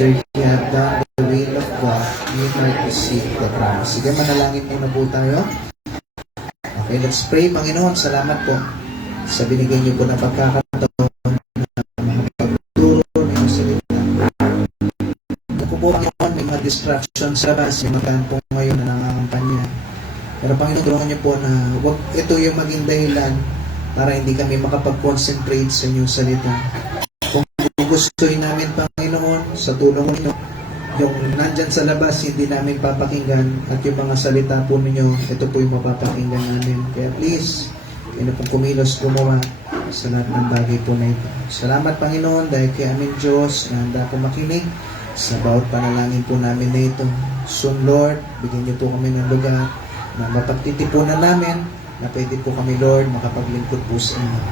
after you have done the will of God, you might receive the promise. Sige, manalangin muna po tayo. Okay, let's pray. Panginoon, salamat po sa binigay niyo po na pagkakataon na makapagturo ng iyong salita. Ako po, Panginoon, may mga distractions sa labas, may mga po ngayon na nangangampanya. Pero Panginoon, tulungan niyo po na wag ito yung maging dahilan para hindi kami makapag-concentrate sa inyong salita. Kung gustuin namin, Panginoon, sa tulong ninyo, yung nandyan sa labas, hindi namin papakinggan, at yung mga salita po ninyo, ito po yung mapapakinggan namin. Kaya please, kayo na pong kumilos, gumawa sa lahat ng bagay po na ito. Salamat, Panginoon, dahil kay aming Diyos na handa po makinig sa bawat panalangin po namin na ito. Soon, Lord, bigyan niyo po kami ng lugar na mapagtitipunan namin, na pwede po kami, Lord, makapaglingkod po sa inyo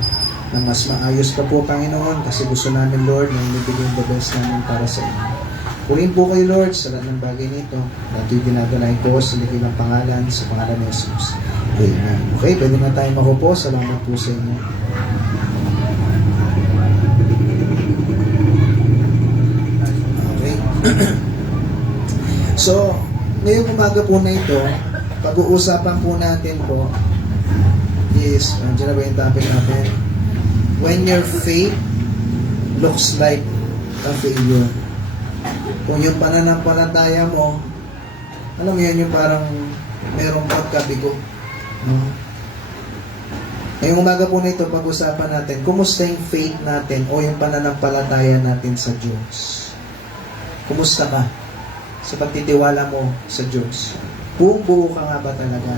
na mas maayos pa po, Panginoon, kasi gusto namin, Lord, na ibigay the best namin para sa inyo. Purihin po kayo, Lord, sa lahat ng bagay nito. At yung dinadalain ko sa likilang pangalan, sa pangalan ni Jesus. Amen. Okay, pwede na tayo makupo. Salamat po sa inyo. Okay. So, ngayong umaga po na ito, pag-uusapan po natin po is, nandiyan na ba yung topic natin? When your faith looks like a failure. Kung yung pananampalataya mo, alam mo yan, yung parang merong pagkabigo. No? Ngayong umaga po na ito, pag-usapan natin, kumusta yung faith natin o yung pananampalataya natin sa Diyos? Kumusta ka sa pagtitiwala mo sa Diyos? Buong-buo ka nga ba talaga?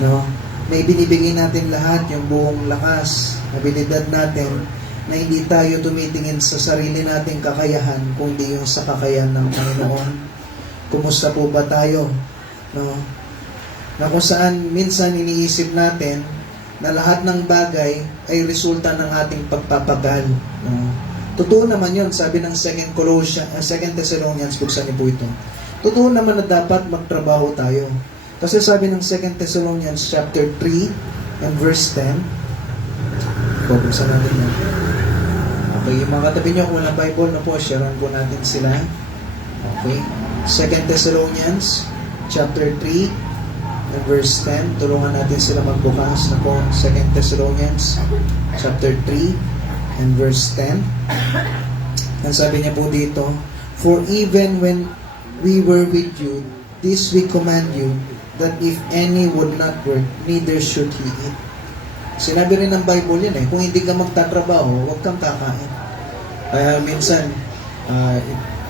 No? Na ibinibigay natin lahat, yung buong lakas, abilidad natin, na hindi tayo tumitingin sa sarili nating kakayahan, kundi yung sa kakayahan ng Panginoon. Kumusta po ba tayo? No? Na kung saan minsan iniisip natin na lahat ng bagay ay resulta ng ating pagpapagal. No? Totoo naman yun, sabi ng 2 Thessalonians, buksan niyo po ito. Totoo naman na dapat magtrabaho tayo. Kasi sabi ng 2 Thessalonians chapter 3 and verse 10, buksan natin yan. Okay, yung mga katabi nyo, kung walang Bible na po, sharean po natin sila. Okay. 2 Thessalonians, chapter 3, and verse 10. Tulungan natin sila magbukas na po. 2 Thessalonians, chapter 3, and verse 10. Ang sabi niya po dito, for even when we were with you, this we command you, that if any would not work, neither should he eat. Sinabi rin ng Bible yan kung hindi ka magtatrabaho, huwag kang kakain. Kaya minsan,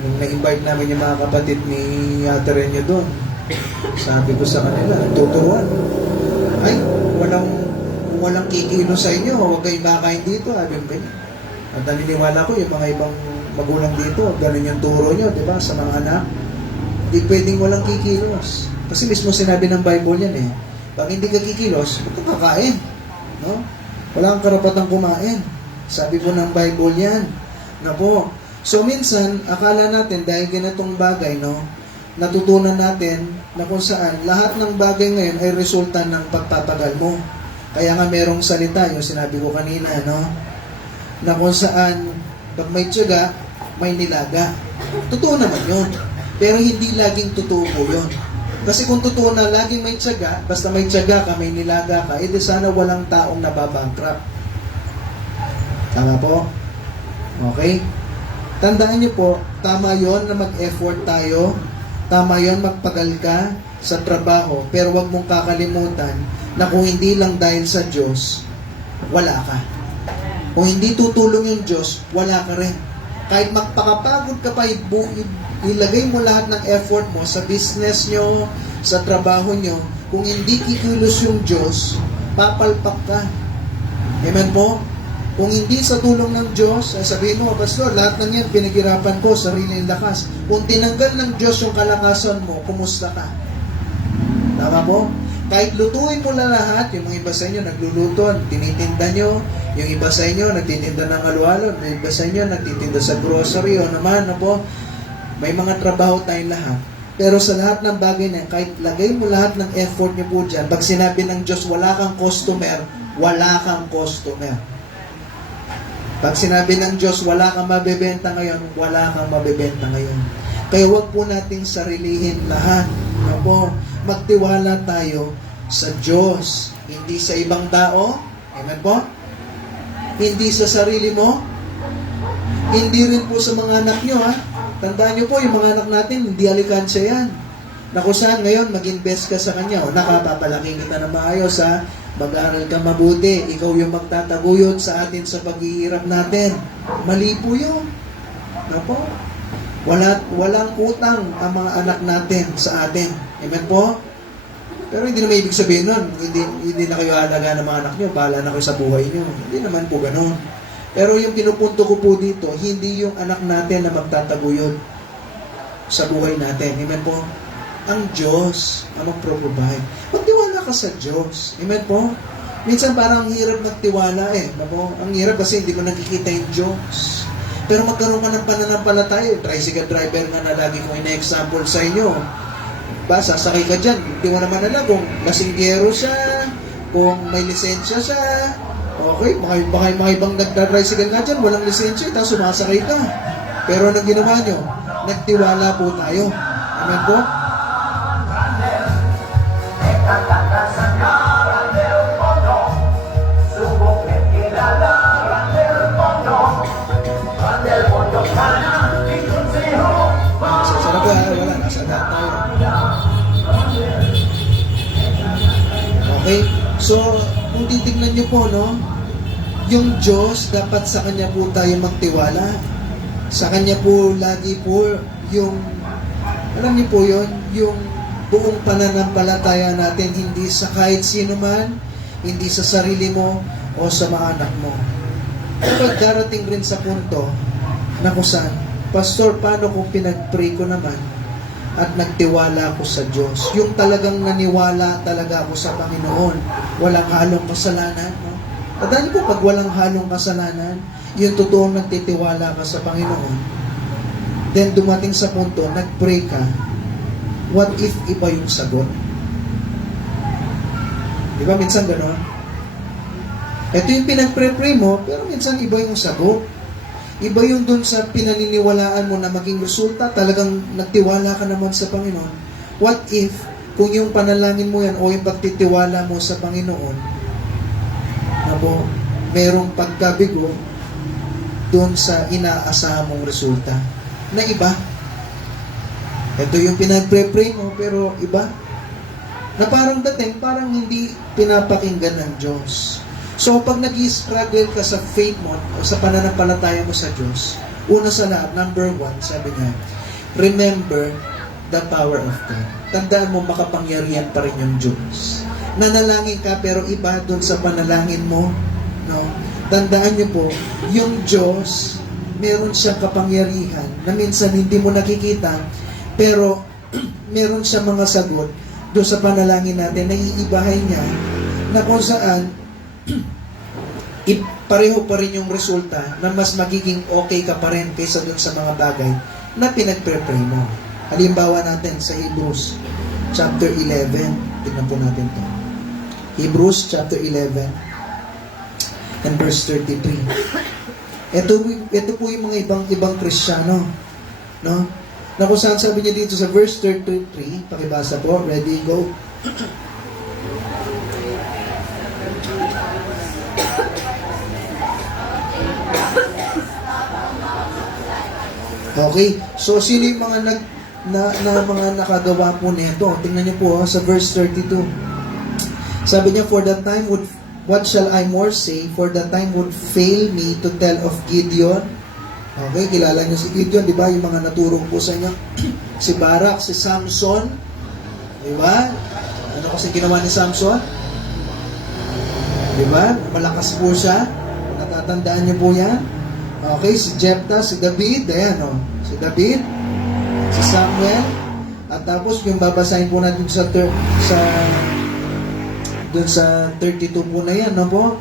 nung na-invite namin yung mga kapatid ni Ate Renyo doon, sabi ko sa kanila, tuturuan. Ay, walang kikilo sa inyo, huwag kayong kakain dito. Sabi ko, at naniniwala ko, yung mga ibang magulang dito, ganun yung turo nyo, di ba, sa mga anak. Hindi pwedeng walang kikilos. Kasi mismo sinabi ng Bible yan pag hindi ka kikilos, huwag kang kakain. No? Wala kang karapatang kumain. Sabi po ng Bible yan. Na po. So minsan, akala natin dahil ganitong bagay, no, natutunan natin na kung saan lahat ng bagay ngayon ay resulta ng pagpapagal mo. Kaya nga merong salita, yung sinabi ko kanina, no, na kung saan pag may tiyaga, may nilaga. Totoo naman yun. Pero hindi laging totoo po yun. Kasi kung totoo na laging may tiyaga, basta may tiyaga ka, may nilaga ka, edi sana walang taong nababankrupt. Tama po? Okay? Tandaan niyo po, tama yon na mag-effort tayo, tama yon magpagal ka sa trabaho, pero wag mong kakalimutan na kung hindi lang dahil sa Diyos, wala ka. Kung hindi tutulong yung Diyos, wala ka rin. Kahit magpakapagod ka pa, ilagay mo lahat ng effort mo sa business nyo, sa trabaho nyo, kung hindi kikilos yung Diyos, papalpak ka. Amen po? Kung hindi sa tulong ng Diyos, sabihin mo, Pastor, lahat ng yan, pinaghirapan ko, sariling lakas. Kung tinanggal ng Diyos yung kalakasan mo, kumusta ka? Tama po? Kahit lutuin mo na lahat, yung mga iba sa inyo nagluluto, tinitinda nyo, yung iba sa inyo nagtitinda ng halo-halo, yung iba sa inyo nagtitinda sa grocery, o naman, po, may mga trabaho tayong lahat. Pero sa lahat ng bagay na yan, kahit lagay mo lahat ng effort niyo po dyan, pag sinabi ng Diyos, wala kang customer, wala kang customer. Pag sinabi ng Diyos, wala kang mabebenta ngayon, wala kang mabebenta ngayon. Kaya huwag po nating sarilihin lahat. Ano po? Magtiwala tayo sa Diyos. Hindi sa ibang tao. Amen po? Hindi sa sarili mo. Hindi rin po sa mga anak nyo, ha? Tandaan nyo po, yung mga anak natin, hindi alikansya yan. Na kung saan ngayon, mag-invest ka sa kanya. O nakapapalaking kita na maayos, ha? Mag-aaral ka mabuti. Ikaw yung magtataguyod sa atin sa paghihirap natin. Mali po yun. Ano po? Walang utang ang mga anak natin sa atin. Amen po? Pero hindi naman ibig sabihin nun, hindi na kayo alaga ng mga anak nyo, bahala na kayo sa buhay nyo. Hindi naman po ganun. Pero yung pinupunto ko po dito, hindi yung anak natin na magtataguyod sa buhay natin. Amen po? Ang Diyos ang mag-provide. Magtiwala ka sa Diyos. Amen po? Minsan parang ang hirap magtiwala eh. Ang hirap kasi hindi mo nakikita yung Diyos. Pero magkaroon ka ng pananampalataya. Tricycle driver nga na lagi kong ina-example sa inyo. Sasakay ka dyan. Hindi mo naman alam kung lasinggero siya, kung may lisensya siya. Okay, baka mga ibang nagda-tricycle nga dyan, walang lisensya, tapos sumasakay ka. Pero anong ginawa nyo? Nagtiwala po tayo. Amen po? Sarap ba? Wala. Nasa lahat tayo. Okay? So, kung titignan nyo po, no? Yung Diyos, dapat sa Kanya po tayo magtiwala. Sa Kanya po, lagi po, yung, alam niyo po yun, yung buong pananampalataya natin, hindi sa kahit sino man, hindi sa sarili mo, o sa mga anak mo. Pero darating rin sa punto, na kung saan, Pastor, paano kung pinag-pray ko naman, at nagtiwala ako sa Diyos? Yung talagang naniwala talaga ako sa Panginoon, walang halong kasalanan, no? Tandaan ko, pag walang halong kasalanan, yung totoong nagtitiwala ka sa Panginoon, then dumating sa punto, nag-pray ka, what if iba yung sagot? Di ba minsan gano'n? Ito yung pinag-pray mo, pero minsan iba yung sagot. Iba yung dun sa pinaniniwalaan mo na maging resulta, talagang nagtiwala ka naman sa Panginoon. What if, kung yung panalangin mo yan o yung pagtitiwala mo sa Panginoon, merong pagkabigo doon sa inaasahan mong resulta na iba. Ito yung pinag-pray mo, pero iba. Na parang dating, parang hindi pinapakinggan ng Diyos. So, pag nag-struggle ka sa faith mo, o sa pananampalataya mo sa Diyos, una sa lahat, number 1, sabi niya, remember the power of God. Tandaan mo, makapangyarihan pa rin yung Diyos. Nanalangin ka, pero iba doon sa panalangin mo. No? Tandaan niyo po, yung Diyos, meron siyang kapangyarihan na minsan hindi mo nakikita, pero meron siyang mga sagot doon sa panalangin natin, naiibahay niya, na kung saan, pareho pa rin yung resulta na mas magiging okay ka pa rin kaysa doon sa mga bagay na pinag-pray mo. Halimbawa natin sa Hebrews chapter 11. Tignan po natin to. Hebrews chapter 11 and verse 33. Ito po yung mga ibang Kristiyano, no? Na kung saan sabi niya dito sa verse 33, pakibasa po, ready, go. Okay, so sino yung mga mga nakagawa po nito? Tingnan niyo po sa verse 32. Sabi niya, for the time would, what shall I more say? For the time would fail me to tell of Gideon. Okay, kilala niyo si Gideon, di ba? Yung mga naturo po sa inyo. Si Barak, si Samson. Di ba? Ano kasi ginawa ni Samson? Di ba? Malakas po siya. Natatandaan niyo po yan? Okay, si Jephthah, si David, ayan o. Si David, si Samuel, at tapos yung babasahin po natin dun sa 32 po na yan, no po?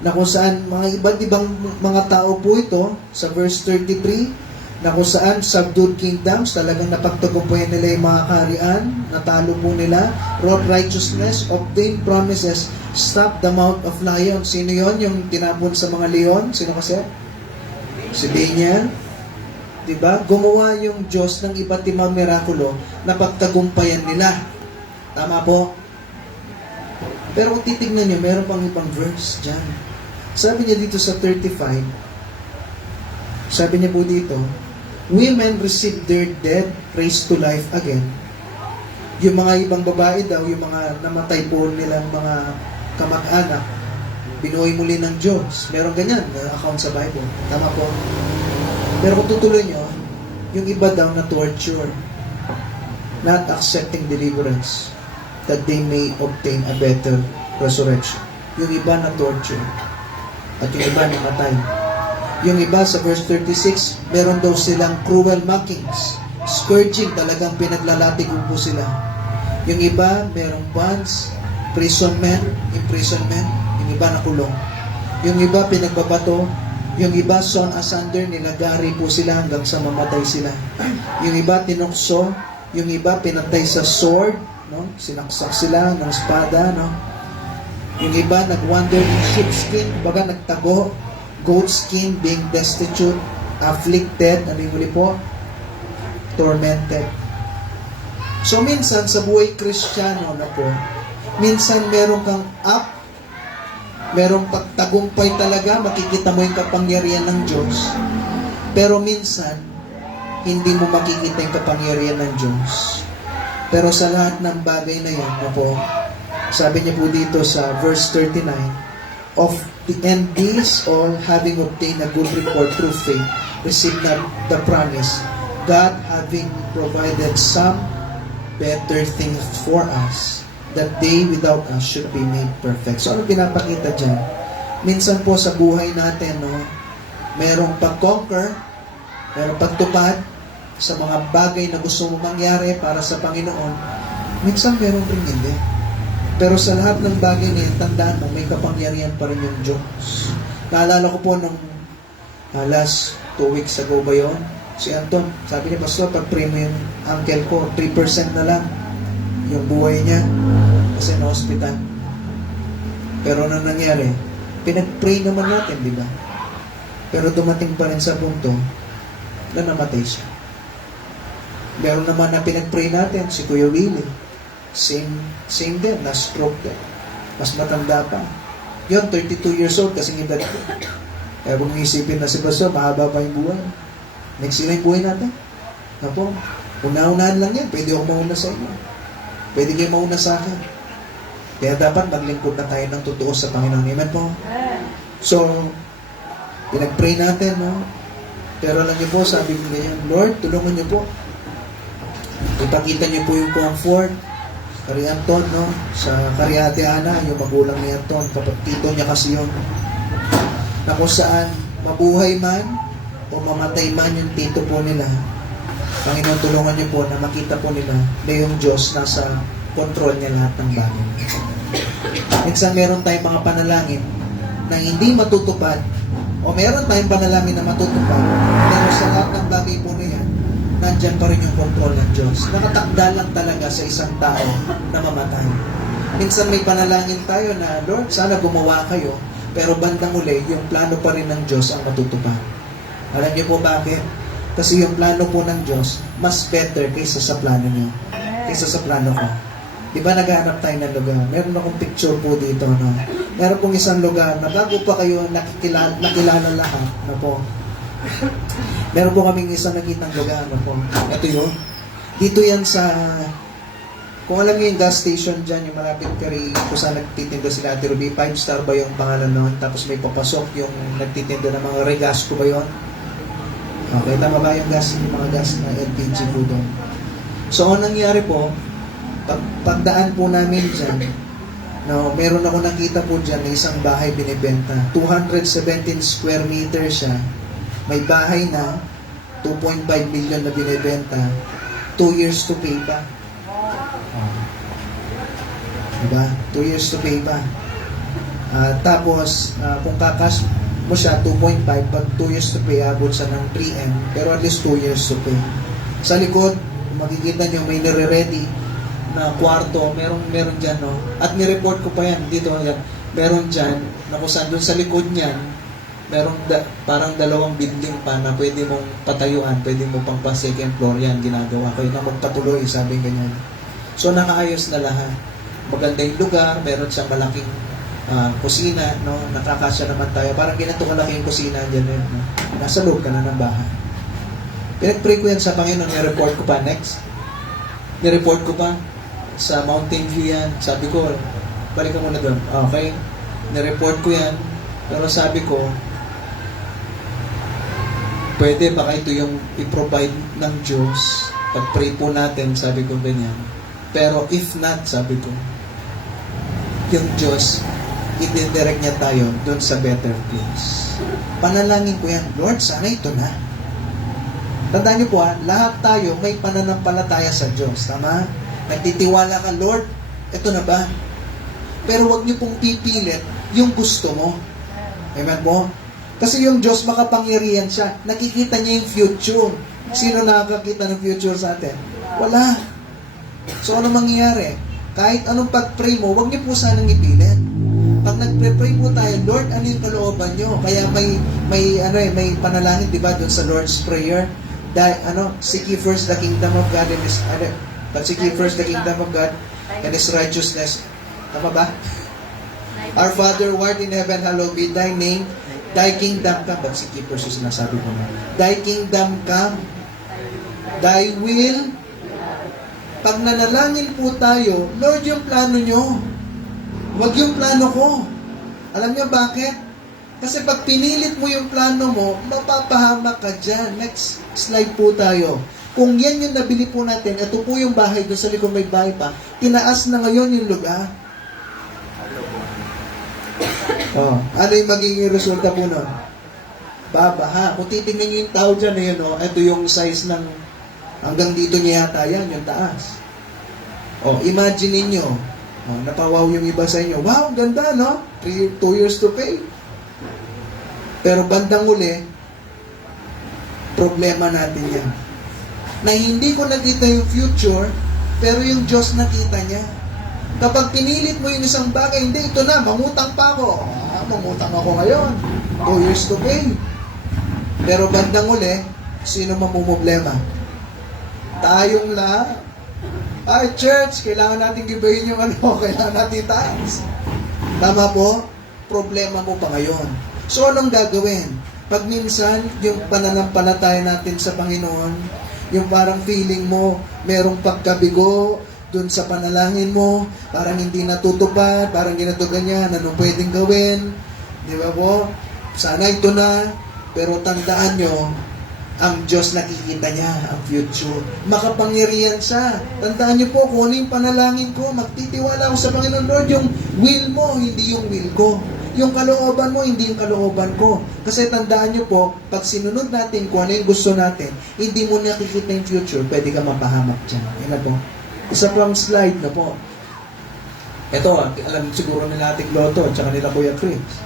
Na kung saan mga iba't ibang mga tao po ito, sa verse 33, na kung saan subdued kingdoms, talagang napagtagumpayan nila yung mga kaharian, natalo po nila, wrought righteousness, obtained promises, stopped the mouth of lions. Sino yon? Yung tinapon sa mga leon? Sino kasi? Si Daniel, di ba? Gumawa yung Diyos ng iba't ibang mirakulo na pagtagumpayan nila. Tama po? Pero kung titignan nyo, meron pang ibang verse dyan. Sabi niya dito sa 35, sabi niya po dito, women received their dead raised to life again. Yung mga ibang babae daw, yung mga namatay po nilang mga kamag-anak, binuhay muli ng Diyos. Meron ganyan na account sa Bible. Tama po. Pero kung tutuloy nyo, yung iba daw na torture, not accepting deliverance, that they may obtain a better resurrection. Yung iba na torture, at yung iba namatay. Yung iba sa verse 36, meron daw silang cruel mockings, scourging, talagang pinaglalatigong po sila. Yung iba, merong bonds, imprisonment, yung iba nakulong. Yung iba, pinagbabato. Yung iba, sawn asunder, nilagari po sila hanggang sa mamatay sila. Yung iba, tinukso. Yung iba, pinatay sa sword, no? Sinaksak sila ng espada, no? Yung iba, nag-wander in sheepskin, baga nagtago, goat skin, being destitute, afflicted, ano yung huli po? Tormented. So, minsan, sa buhay Kristiyano na po, minsan meron kang up, merong pagtagumpay talaga, makikita mo yung kapangyarihan ng Diyos. Pero minsan, hindi mo makikita yung kapangyarihan ng Diyos. Pero sa lahat ng bagay na yan, po, sabi niya po dito sa verse 39, of the end these all having obtained a good report through faith, received not the promise, God having provided some better things for us, that they without us should be made perfect. So, ano pinapakita dyan? Minsan po sa buhay natin, no, merong pag-conquer, merong pagtupad sa mga bagay na gusto mo mangyari para sa Panginoon. Minsan merong rin hindi. Pero sa lahat ng bagay na yun, tandaan mo, may kapangyarihan pa rin yung Diyos. Naalala ko po nung last 2 weeks ago ba yun? Si Anton, sabi niya, Pastor, pag-pray mo yung uncle ko, 3% na lang yung buhay niya kasi na-hospital. Pero ano nangyari? Pinag-pray naman natin, di ba? Pero dumating pa rin sa punto na namatay siya. Meron naman na pinag-pray natin, si Kuya Willie. Same din, na-stroke din. Mas matanda pa. Yun, 32 years old, kasing edad ko. Kaya kung isipin na si Pastor, mahaba pa yung buhay. Next year yung buhay natin. Napo, una-unahan lang yan. Pwede ako mauna sa inyo. Pwede kayo mauna sa akin. Kaya dapat maglingkod na tayo ng totoo sa Panginoon. Amen po? So, pinag-pray natin, no? Pero alam niyo po, sabi ko ngayon, Lord, tulungan niyo po. Ipakita niyo po yung comfort. Kari Anton, no? Sa Kariate Ana, yung magulang ni Anton, kapatito niya kasi yun. Na kung saan, mabuhay man, o mamatay man yung tito po nila, Panginoon, tulungan niyo po na makita po nila na yung Diyos nasa control niya lahat ng bagay. Minsan meron tayong mga panalangin na hindi matutupad, o meron tayong panalangin na matutupad, pero sa lahat ng bagay po na yan, nandyan pa rin yung control ng Diyos. Nakatakda lang talaga sa isang tao na mamatay. Minsan may panalangin tayo na, Lord, sana gumawa kayo, pero bandang uli, yung plano pa rin ng Diyos ang matutupad. Alam niyo po bakit? Kasi yung plano po ng Diyos, mas better kaysa sa plano niyo. Kaysa sa plano ko. Di ba naghahanap tayo ng lugar? Meron akong picture po dito. No? Meron pong isang lugar na bago pa kayo nakilala lahat. Na po. Meron po kaming isang nakitang lugar. Na po. Ito yun. Dito yan sa... Kung alam niyo yung gas station dyan, yung malapit kay kung saan nagtitinda sila Ate Ruby, 5-star ba yung pangalan noon? Tapos may papasok yung nagtitinda ng mga regas ko ba yun? Okay, tama ba yung gas, yung mga gas na LPG po doon? So, ang nangyari po, pagdaan po namin dyan, no, meron ako nakita po dyan na isang bahay binibenta. 217 square meter siya. May bahay na 2.5 million na binibenta. 2 years to pay pa. Diba? 2 years to pay pa. Tapos, kung kakas mo siya, 2.5, pag 2 years to pay, abot siya ng 3M, pero at least 2 years to pay. Sa likod, kung makikita nyo, may nire-ready na kwarto, meron dyan, no? At nireport ko pa yan, dito, yan. Meron dyan, na kung saan doon sa likod niyan, parang dalawang building pa na pwede mong patayuan, pwede mo pang pa second floor yan, ginagawa ko. Na magpatuloy, sabi ganyan. So, nakaayos na lahat. Maganda yung lugar, meron siyang malaking kusina, no? Nakakasya naman tayo. Parang ganito kalaki yung kusina dyan, no? Nasa loob ka na ng bahay. Pinag-pray ko yan sa Panginoon, ni-report ko pa next. Ni-report ko pa sa Mountain View yan. Sabi ko, balik ka muna doon. Okay. Ni-report ko yan. Pero sabi ko, pwede baka ito yung i-provide ng Diyos. Pag-pray po natin, sabi ko ganyan. Pero if not, sabi ko, yung Diyos, i-direct niya tayo doon sa better place. Panalangin ko yan, Lord, sana ito na. Tandaan niyo po lahat tayo may pananampalataya sa Diyos. Tama? Nagtitiwala ka, Lord, ito na ba? Pero wag niyo pong pipilit yung gusto mo. Amen po? Kasi yung Diyos makapangyarihan siya. Nakikita niya yung future. Sino nakakakita ng future sa atin? Wala. So, ano mangyayari? Kahit anong pag-pray mo, wag niyo po sanang ipilit. Pag nagpre-pray po tayo, Lord, ano yung kalooban niyo? Kaya may panalangin, di ba, doon sa Lord's Prayer? Seek ye first the kingdom of God and His, but seek ye first the kingdom of God and His righteousness. Tama ba? Our Father, who art in heaven, hallowed be thy name. Thy kingdom come. But seek ye first yung sinasabi ko na. Thy kingdom come. Thy will. Pag nanalangin po tayo, Lord, yung plano nyo. Huwag yung plano ko. Alam niyo bakit? Kasi pag pinilit mo yung plano mo, mapapahamak ka dyan. Next slide po tayo. Kung yan yung nabili po natin, ito po yung bahay doon sa likod may bahay pa, tinaas na ngayon yung lugar. Ano yung magiging resulta po nun? Babaha. Kung titignan nyo yung tao dyan, ito yung size ng hanggang dito niya yata yan, yung taas. Imagine niyo napawaw yung iba sa inyo. Wow, ganda, no? 2 years to pay. Pero bandang uli, problema natin yan. Na hindi ko nakita yung future, pero yung Diyos nakita niya. Kapag pinilit mo yung isang bagay, hindi, ito na, mangutang pa ako. Mangutang ako ngayon. 2 years to pay. Pero bandang uli, sino mamumblema? Tayong lahat. Church, kailangan natin gibayin yung kailangan natin taas. Tama po? Problema mo pa ngayon. So, anong gagawin? Pag minsan, yung pananampalataya natin sa Panginoon, yung parang feeling mo, merong pagkabigo dun sa panalangin mo, parang hindi natutupad, parang ginagawa ganyan, anong pwedeng gawin? Di ba po? Sana ito na, pero tandaan nyo, ang Diyos nakikita niya ang future. Makapangyarihan siya. Tandaan niyo po, kung ano yung panalangin ko, magtitiwala ako sa Panginoon. Lord, yung will mo, hindi yung will ko. Yung kalooban mo, hindi yung kalooban ko. Kasi tandaan niyo po, pag sinunod natin kung ano yung gusto natin, hindi mo nakikita yung future, pwede ka mapahamak dyan. Yan na po. Isa pang slide na po. Ito, alam siguro nila Atik Lotto, at saka nila Kuya Chris.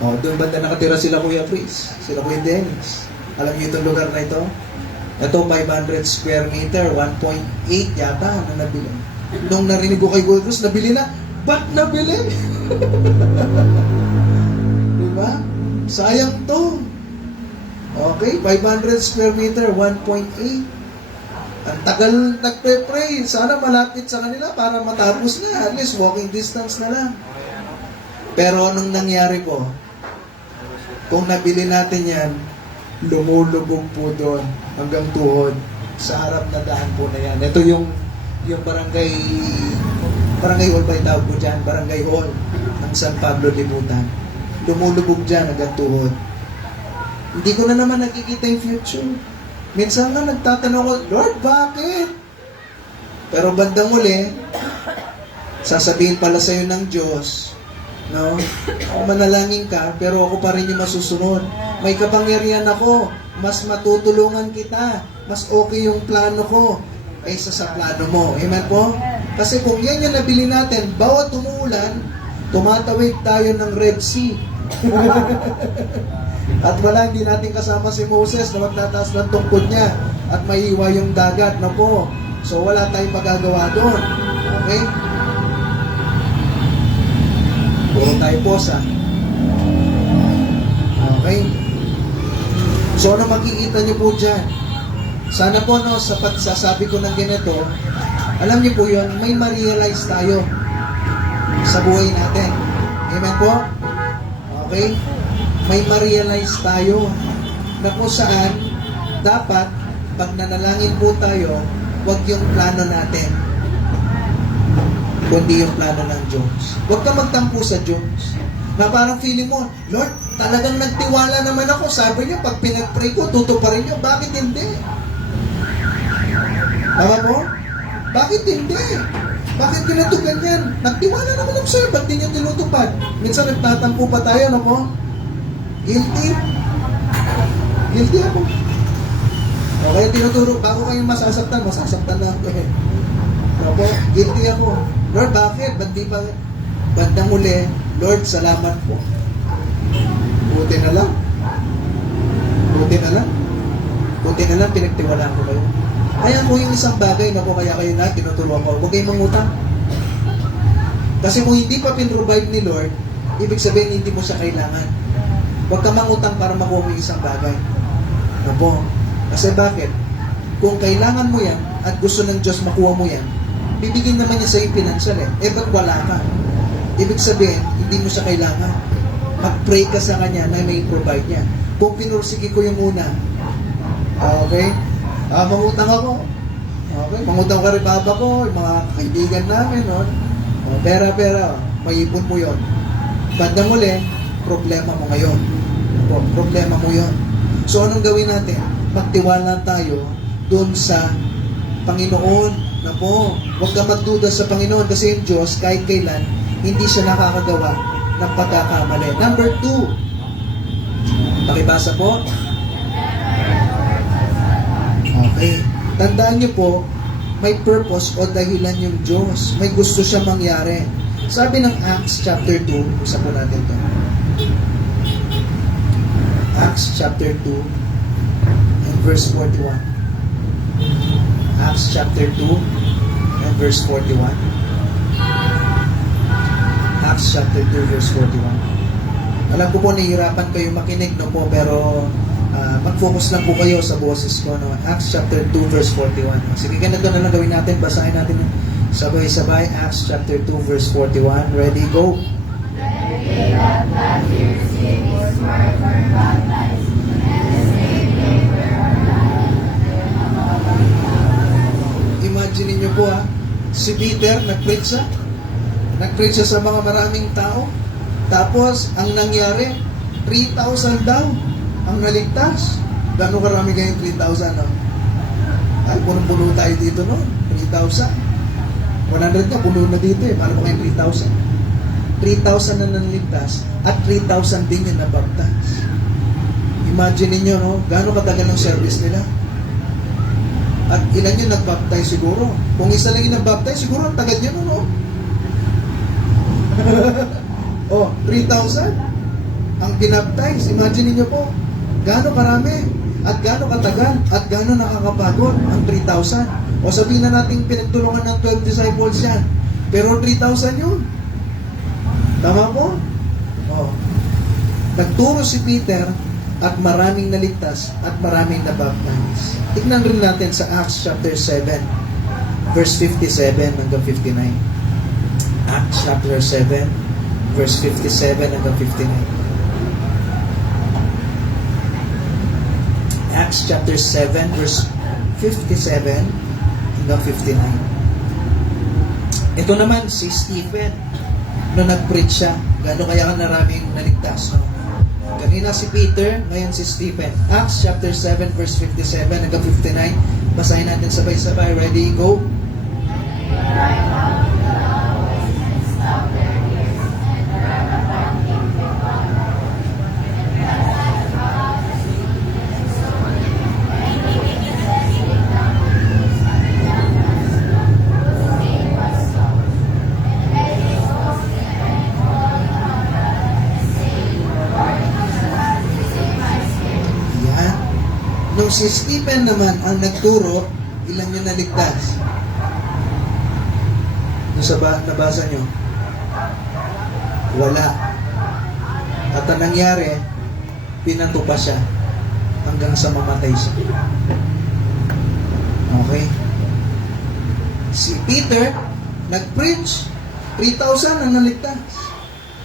Doon banda nakatira sila Kuya Chris, sila Kuya Dennis. Alam niyo itong lugar na ito? Ito, 500 square meter, 1.8 yata, na nabili. Nung narinig ko kay Kuya Chris, nabili na. Ba't nabili? Diba? Sayang to. Okay, 500 square meter, 1.8. Ang tagal nagpe-pray. Sana malapit sa kanila para matapos na. At least walking distance na lang. Pero anong nangyari po? Kung nabili natin yan, lumulubog po doon hanggang tuhod sa harap na daan po na yan. Ito yung barangay hall ba yung tawag po dyan? Barangay hall ng San Pablo Libutan. Lumulubog dyan hanggang tuhod. Hindi ko na naman nakikita yung future. Minsan nga nagtatanong ko, Lord, bakit? Pero bandang uli, sasabihin pala sa'yo ng Diyos, no? Manalangin ka, pero ako pa rin yung masusunod. May kapangyarihan ako, mas matutulungan kita, mas okay yung plano ko kaysa sa plano mo. Amen po? Kasi kung yan yung nabili natin, bawat umuulan, tumatawid tayo ng Red Sea. At wala, hindi natin kasama si Moses na magtataas ng tungkod niya at maiiwa yung dagat na po. So wala tayong magagawa doon. Okay? Puro tayo posa. Okay? So, ano makikita niyo po dyan? Sana po, no, sa pagsasabi ko ng ganito, alam niyo po yun, may ma-realize tayo sa buhay natin. Amen po? Okay? May ma-realize tayo na kung saan dapat, pag nanalangin po tayo, huwag yung plano natin, kundi yung plano ng Diyos. Huwag ka magtampo sa Diyos. Na parang feeling mo, Lord, talagang nagtiwala naman ako. Sabi niyo, pag pinag-pray ko, tutuparin niyo. Bakit hindi? Tama po? Bakit hindi? Bakit ganito ganyan? Nagtiwala naman ako sa'yo, ba't di niyo tinutupad? Minsan nagtatampo pa tayo, ano po? Guilty. Guilty ako. Okay, tinuturo, bago kayong masasaktan na ako eh. Ano po? Guilty ako. Lord, bakit? Ba't di pa, bandang uli, Lord, salamat po. Buti na lang. Buti na lang. Buti na lang, pinagtiwalaan ko kayo. Kaya po yung isang bagay na po kaya kayo na, tinuturuan ko, huwag kayong mangutang. Kasi kung hindi pa pin-provide ni Lord, ibig sabihin hindi mo siya kailangan. Huwag ka mangutang para makuha mo yung isang bagay. Ano po? Kasi bakit? Kung kailangan mo yan, at gusto ng Diyos makuha mo yan, bibigyan naman niya sa yung financial eh. Eh, ba't wala ka? Ibig sabihin, hindi mo siya kailangan. Mag-pray ka sa Kanya na may provide niya. Kung pinursige ko yung una, okay? Mangutang ako. Okay? Mangutang ka rin baba ko, yung mga kaibigan namin, no? Pera, maipon mo yon. Bandang muli, problema mo ngayon. Problema mo yon. So, anong gawin natin? Magtiwala tayo doon sa Panginoon. Na po, huwag ka magduda sa Panginoon kasi yung Diyos, kahit kailan, hindi siya nakakagawa ng pagkakamali. Number 2. Pakibasa po. Okay. Tandaan niyo po, may purpose o dahilan yung Diyos. May gusto siya mangyari. Sabi ng Acts chapter 2, usa po natin to. Acts chapter 2 and verse 41. Acts chapter 2 and verse 41. Acts chapter 2 verse 41. Alam ko po, nahihirapan kayo makinig, no po, pero mag-focus lang po kayo sa boses ko, no? Acts chapter 2 verse 41. Sige, ganito na lang gawin natin. Basahin natin sabay-sabay. Acts chapter 2 verse 41. Ready, go. Imagine niyo po si Peter nag-preach siya. Nag-preach siya sa mga maraming tao. Tapos, ang nangyari, 3,000 daw ang naligtas. Gano'ng karami kayong 3,000, no? Ay, punong-puno tayo dito, no? 3,000. 100 na, puno na dito eh. Paano mo kayong 3,000? 3,000 na naligtas at 3,000 din yung nabaptize. Imagine niyo, no? Gano'ng katagal ng service nila? At ilan yung nagbaptize siguro? Kung isa lang yung nagbaptize, siguro ang tagal niya, no? Oh, 3,000 ang binaptize. Imagine niyo po, gaano karami, at gaano katagal, at gaano nakakapagod ang 3,000. O sabihin na natin pinagtulungan ng 12 disciples yan. Pero 3,000 yun. Tama po? Oh. Nagturo si Peter at maraming naligtas at maraming nabaptize. Tignan rin natin sa Acts chapter 7 verse 57 hanggang 59. Acts chapter 7 verse 57 hanggang 59. Acts chapter 7 verse 57 hanggang 59. Ito naman si Stephen nung nag-preach siya. Gano'n kaya ka naraming naligtas, no? Kanina si Peter, ngayon si Stephen. Acts chapter 7 verse 57 hanggang 59. Basahin natin sabay-sabay. Ready, go. Nung si Stephen naman ang nagturo, ilan yung naligtas? Nabasa nyo? Wala. At ang nangyari, pinato pa siya hanggang sa mamatay siya. Okay? Si Peter, nag-preach. 3,000 ang naligtas.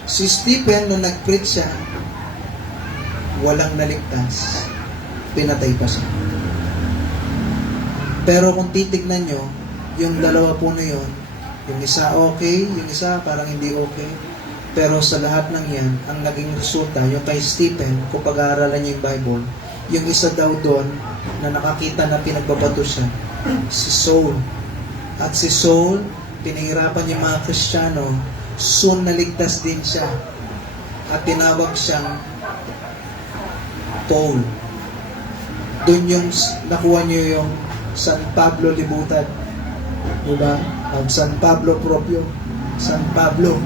Si Stephen, nung nag-preach siya, walang naligtas. Pinatay pa siya. Pero kung titignan nyo, yung dalawa po na yun, yung isa okay, yung isa parang hindi okay. Pero sa lahat ng yan, ang naging resulta, yung kay Stephen, kung pag-aaralan niyo yung Bible, yung isa daw doon, na nakakita na pinagbabato siya, si Saul. At si Saul, pinahirapan yung mga Kristiyano, soon naligtas din siya. At tinawag siyang Paul. Doon yung nakuha niyo yung San Pablo libutan. Diba? Ang San Pablo proprio. San Pablo.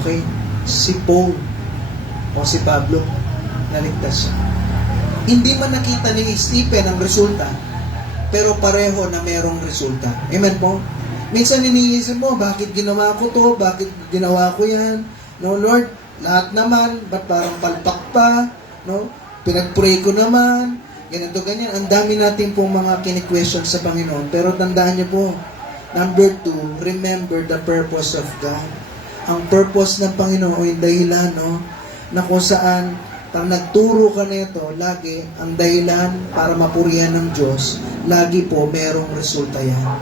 Okay? Si Paul o si Pablo, naligtas siya. Hindi man nakita ni Stephen ang resulta, pero pareho na merong resulta. Amen po? Minsan iniisip mo, bakit ginawa ko to? Bakit ginawa ko yan? No, Lord, lahat naman, ba't parang palpak pa? No? Pinag-pray ko naman, ganito, ganyan. Ang dami natin pong mga kini-question sa Panginoon. Pero tandaan niyo po, number 2, remember the purpose of God. Ang purpose ng Panginoon ay dahilan, no? Na kung saan, pag nagturo ka nito, lagi, ang dahilan para mapurihan ng Diyos, lagi po, merong resulta yan.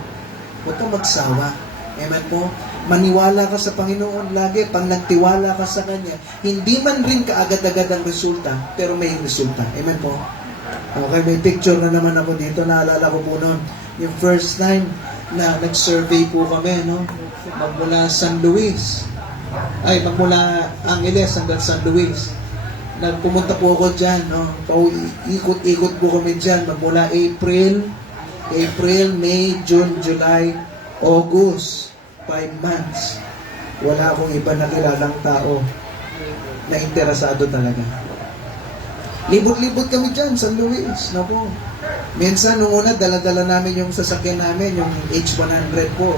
Huwag kang magsawa. Amen po? Maniwala ka sa Panginoon lagi. Pag nagtiwala ka sa Kanya, hindi man rin kaagad-agad ang resulta, pero may resulta. Amen po? Okay, may picture na naman ako dito. Naalala ko po noon, yung first time na nag-survey po kami, no? Magmula San Luis. Magmula Angeles hanggang San Luis. Nagpumunta po ako dyan, no? Ikot-ikot po kami dyan. Magmula April, May, June, July, August. 5 months. Wala akong iba na kilalang tao na interesado talaga. Libot-libot kami dyan, San Luis. Naku. Minsan, nung una, dala-dala namin yung sasakyan namin, yung H100 po.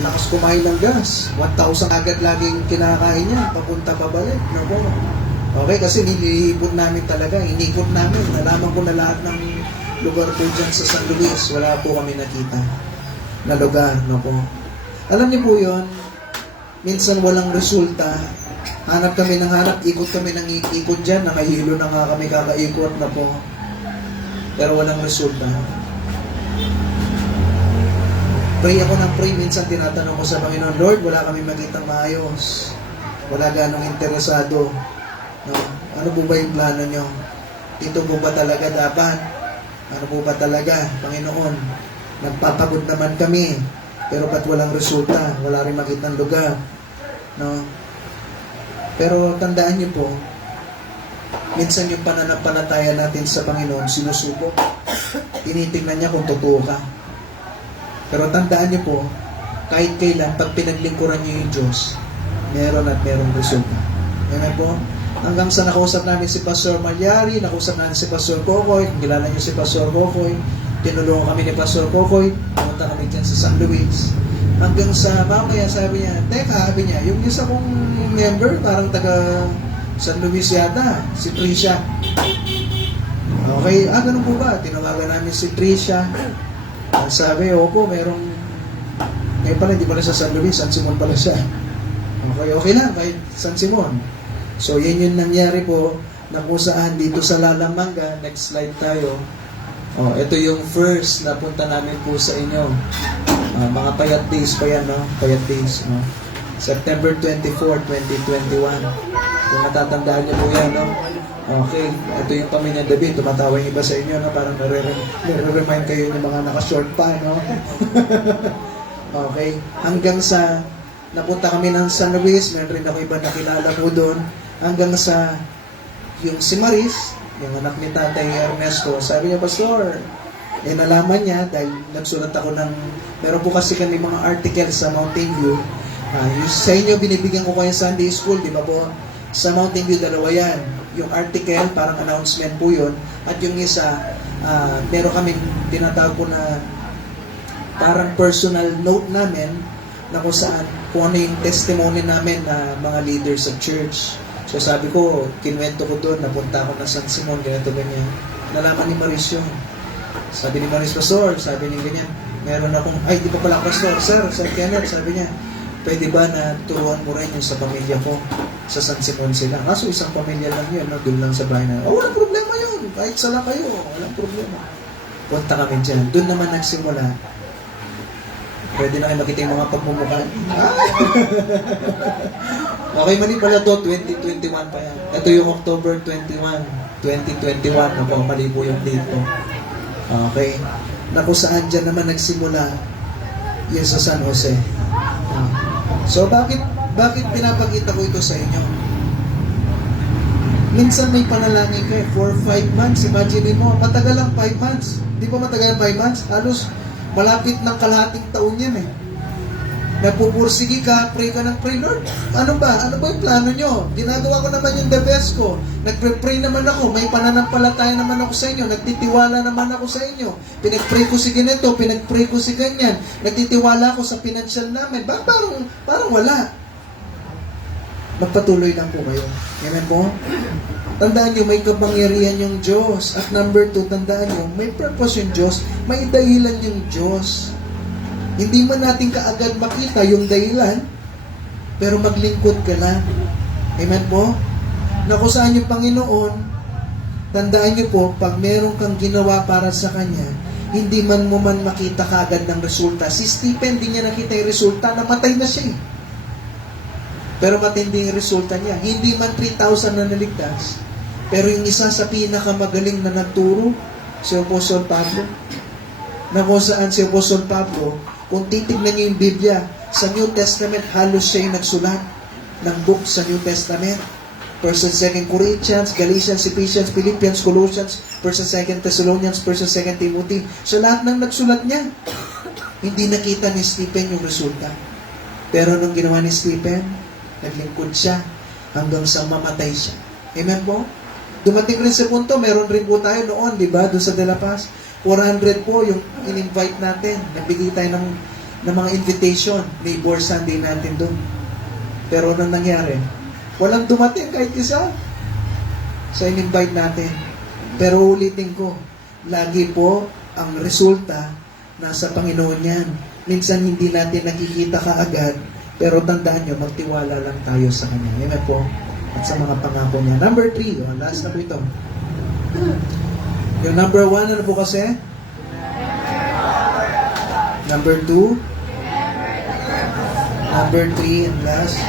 Lakas kumain ng gas. 1,000 agad laging kinakain niya. Papunta pabalik. Naku. Okay, kasi nililibot namin talaga. Inikot namin. Nalaman ko na lahat ng lugar po dyan sa San Luis. Wala po kami nakita na lugar. Naku. Alam niyo po yun, minsan walang resulta. Hanap kami ng hanap, ikot kami ng ikot dyan, nakahilo na nga kami kakaikot na po. Pero walang resulta. Pray ako ng pray, minsan tinatanong ko sa Panginoon, Lord, wala kami makitang maayos. Wala ganong interesado. No? Ano po ba yung plano nyo? Ito po ba talaga dapat? Ano po ba talaga, Panginoon? Nagpapagod naman kami. Pero ba't walang resulta? Wala rin makitang lugar. No? Pero tandaan niyo po, minsan yung pananampalataya natin sa Panginoon, sinusubok. Tinitingnan niya kung totoo ka. Pero tandaan niyo po, kahit kailan, pag pinaglingkuran niyo yung Diyos, meron at merong resulta. Amen po? Hanggang sa nakausap namin si Pastor Malyari, nakausap namin si Pastor Kokoy, kung kilala niyo si Pastor Kokoy, tinulungan kami ni Pastor Kokoy, pumunta kami dyan sa San Luis. Hanggang sa mamaya sabi niya, teka, sabi niya, yung isa kong member, parang taga San Luis yata, si Tricia. Okay, ganun po ba? Tinawagan namin si Tricia. Sabi, opo, merong, ngayon pala, hindi pala sa San Luis, San Simon pala siya. Okay lang, kahit San Simon. So, yan yung nangyari po, na kung saan dito sa Lalamanga, next slide tayo. Ito yung first na punta namin po sa inyo. Mga payat days pa yan, no? Payat days, no? September 24, 2021. Kung natatandaan niyo po yan, no? Okay, ito yung pamilya David. Tumatawa yung iba sa inyo, no? Parang nare-remind kayo ng mga naka-short pa, no? Okay, hanggang sa napunta kami ng San Luis, meron rin ako iba nakilala po doon. Hanggang sa yung si Maris, yung anak ni Tatay Ernesto, sabi niya, Pastor, nalaman niya dahil nagsulat ako ng, meron po kasi kami mga article sa Mountain View. Yung sa inyo, binibigyan ko kayo Sunday School, di ba po? Sa Mountain View, dalawa yan. Yung article, parang announcement po yun. At yung isa, meron kami tinatawag po na parang personal note namin na kung saan, kung ano yung testimony namin na mga leaders of church. So sabi ko, kinwento ko doon, napunta ako ng San Simon, ganito, ganyan. Nalaman ni Maris yun. Sabi ni Maris, Pastor, sabi niya ganyan, meron akong, ay, di pa pala Pastor, Sir Kenneth, sabi niya, pwede ba na turuan mo rin yung sa pamilya ko? Sa San Simon sila. Kaso isang pamilya lang yun, no? Doon lang sa bahay na, walang problema yun. Kahit sala kayo, walang problema. Punta kami dyan. Doon naman nagsimula. Pwede na kayo makita yung mga pagmumukha. Okay, mali pala to, 2021 pa yan. Ito yung October 21, 2021. Ako, mali po yung date ko. Okay. Na kung saan dyan naman nagsimula yung sa San Jose. So, bakit pinapakita ko ito sa inyo? Minsan may panalangin kayo for 5 months. Imagine mo, matagal lang 5 months. Di ba matagal 5 months? Halos malapit ng kalahating taon yan eh. Napupursigi ka, pray ka ng pray, Lord. Ano ba? Ano ba yung plano nyo? Ginagawa ko naman yung the best ko. Nagpre-pray naman ako. May pananampalataya naman ako sa inyo. Nagtitiwala naman ako sa inyo. Pinag-pray ko si ganito, pinag-pray ko si ganyan. Nagtitiwala ako sa financial namin. Parang wala. Magpatuloy lang po kayo. Amen po? Tandaan nyo, may kapangyarihan yung Diyos. At number 2, tandaan nyo, may purpose yung Diyos. May dahilan yung Diyos. Hindi man natin kaagad makita yung dahilan, pero maglingkod ka lang. Amen po? Na kung saan yung Panginoon, tandaan nyo po, pag meron kang ginawa para sa Kanya, hindi man mo man makita kaagad ng resulta. Si Stephen, hindi niya nakita yung resulta, namatay na siya eh. Pero matindi yung resulta niya. Hindi man 3,000 na naligtas, pero yung isa sa pinakamagaling na nagturo, si Apostol Pablo, na kung saan si Apostol Pablo, kung titignan niyo yung Biblia, sa New Testament, halos siya yung nagsulat ng book sa New Testament. 1st and 2nd Corinthians, Galatians, Ephesians, Philippians, Colossians, 1st and 2nd Thessalonians, 1st and 2nd Timothy. So lahat ng nagsulat niya, hindi nakita ni Stephen yung resulta. Pero nung ginawa ni Stephen, naglingkod siya hanggang sa mamatay siya. Amen po? Dumating rin sa punto, meron rin po tayo noon, di ba, doon sa De La Paz. 400 po yung in-invite natin. Nagbigay tayo ng mga invitation. Neighbor Sunday natin doon. Pero anong nangyari? Walang dumating kahit isa sa in-invite natin. Pero ulitin ko, lagi po ang resulta nasa Panginoon yan. Minsan hindi natin nakikita kaagad, pero tandaan nyo, magtiwala lang tayo sa Kanya. Amen po. At sa mga pangako niya. Number 3, last na po ito. Yung number 1, ano po kasi? Number 2? Number 3 and last?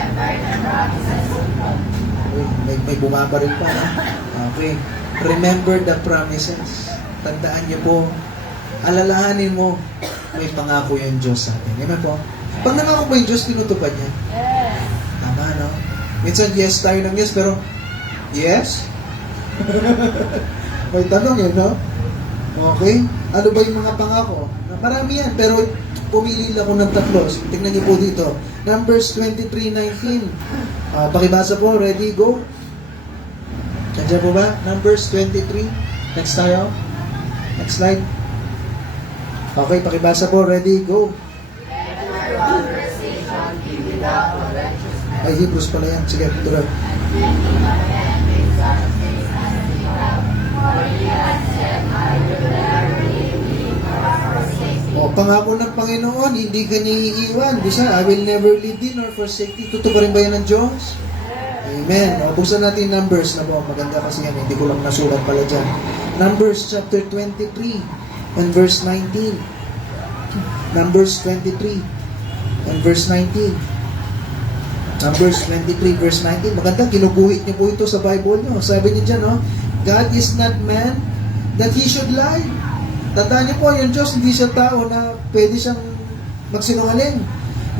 May bumabaril pa. Okay. Remember the promises. Tandaan niyo po, alalahanin mo, may pangako yung Diyos sa atin. Amen po? Pag nangako mo yung Diyos, tinutupad niya. Tama, no? Minsan yes tayo ng yes, pero yes? May tanong yun, no? Okay? Ano ba yung mga pangako? Marami yan, pero pumili lang ako ng 3. Tingnan niyo po dito. Numbers 23:19. Pakibasa po. Ready? Go. Nandiyan po ba? Numbers 23. Next tayo. Next slide. Okay, pakibasa po. Ready? Go. Ay, Hebrews pala yan. Sige, tuloy. Pangako ng Panginoon, hindi ka niya iiwan. Bisa, I will never leave thee nor forsake thee. Totoo pa rin ba yan ng Diyos? Amen. Buksan natin Numbers na po. Maganda kasi yan. Hindi ko lang nasulat pala dyan. Numbers chapter 23 and verse 19. Numbers 23 and verse 19. Numbers 23 verse 19. Maganda, ginuguhit niyo po ito sa Bible niyo. Sabi niyo dyan, no? God is not man that He should lie. Tandaan niyo po, yung Diyos, hindi siya tao na pwede siyang magsinungaling.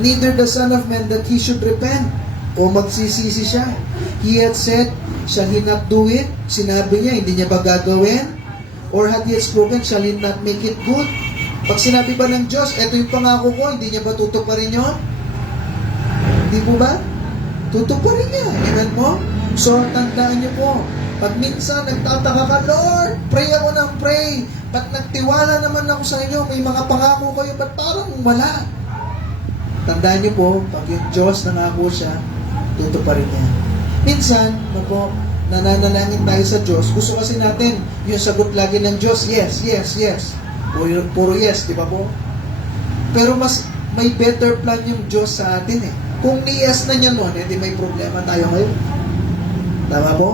Neither the Son of Man that He should repent. O magsisisi siya. He had said, shall He not do it? Sinabi niya, hindi niya ba gagawin? Or had He spoken, shall He not make it good? Pag sinabi ba ng Diyos, eto yung pangako ko, hindi niya ba tutuparin yun? Hindi po ba? Tutuparin niya. Amen mo? So, tandaan niyo po, pag minsan nagtataka ka, Lord, pray ako ng pray. Ba't nagtiwala naman ako sa inyo? May mga pangako kayo, ba't parang wala? Tandaan niyo po, pag yung Diyos nangako siya, tutuparin niya. Minsan, nananalangin tayo sa Diyos. Gusto kasi natin yung sagot lagi ng Diyos, yes, yes, yes. Puro yes, di ba po? Pero may better plan yung Diyos sa atin eh. Kung ni-yes na niya noon, edi may problema tayo ngayon. Tama po?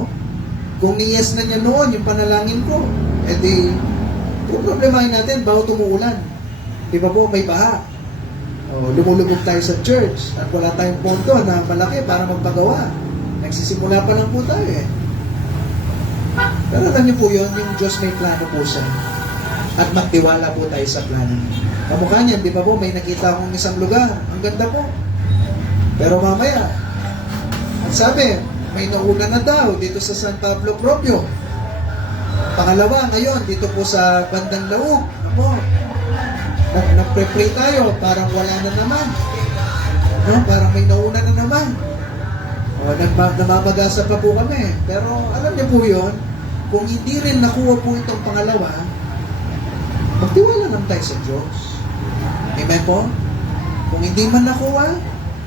Kung ni-yes na niya noon, yung panalangin ko, edi problemahin natin, bago tumuulan. Di ba po, may baha. Lumulubog tayo sa church at wala tayong pondo na malaki para magpagawa. Nagsisimula pa lang po tayo eh. Pero alam niyo po yun, yung Diyos may plano po siya. At magtiwala po tayo sa plano niya. Kamukha niyan, di ba po, may nakita akong isang lugar. Ang ganda po. Pero mamaya, at sabi, may nauna na daw dito sa San Pablo Propio. Pangalawa, ngayon, dito po sa bandang Laog. Ako, nagpre-pray tayo, parang wala na naman. No? Parang may nauna na naman. Namamagasa pa po kami. Pero alam niyo po yun, kung hindi rin nakuha po itong pangalawa, magtiwala lang tayo sa Diyos. Amen po? Kung hindi man nakuha,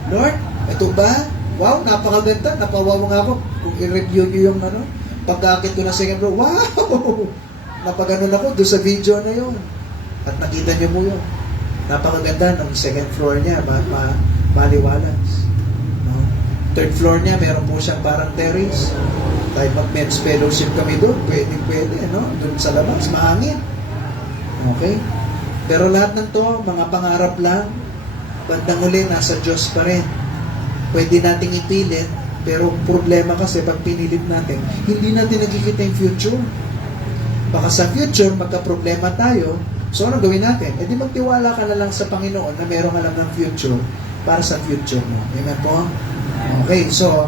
Lord, ito ba? Wow, napakaganda. Napawaw nga ako. Kung i-review niyo yung pagkakit ko na second floor, wow! Napaganon ako doon sa video na yun. At nakita niyo po yun. Napakaganda ng second floor niya. Maliwalas. No? Third floor niya, meron po siyang parang terrace. Tayo mag-men's fellowship kami doon. Pwede, no? Doon sa labas, mahangin. Okay? Pero lahat ng to, mga pangarap lang, bandang uli, nasa Diyos pa rin. Pwede nating ipilit, pero problema kasi pag pinilit natin, hindi natin nakikita yung future. Baka sa future, magka-problema tayo, so ano gawin natin? E di magtiwala ka na lang sa Panginoon na merong alam ng future para sa future mo. Amen po? Okay, so,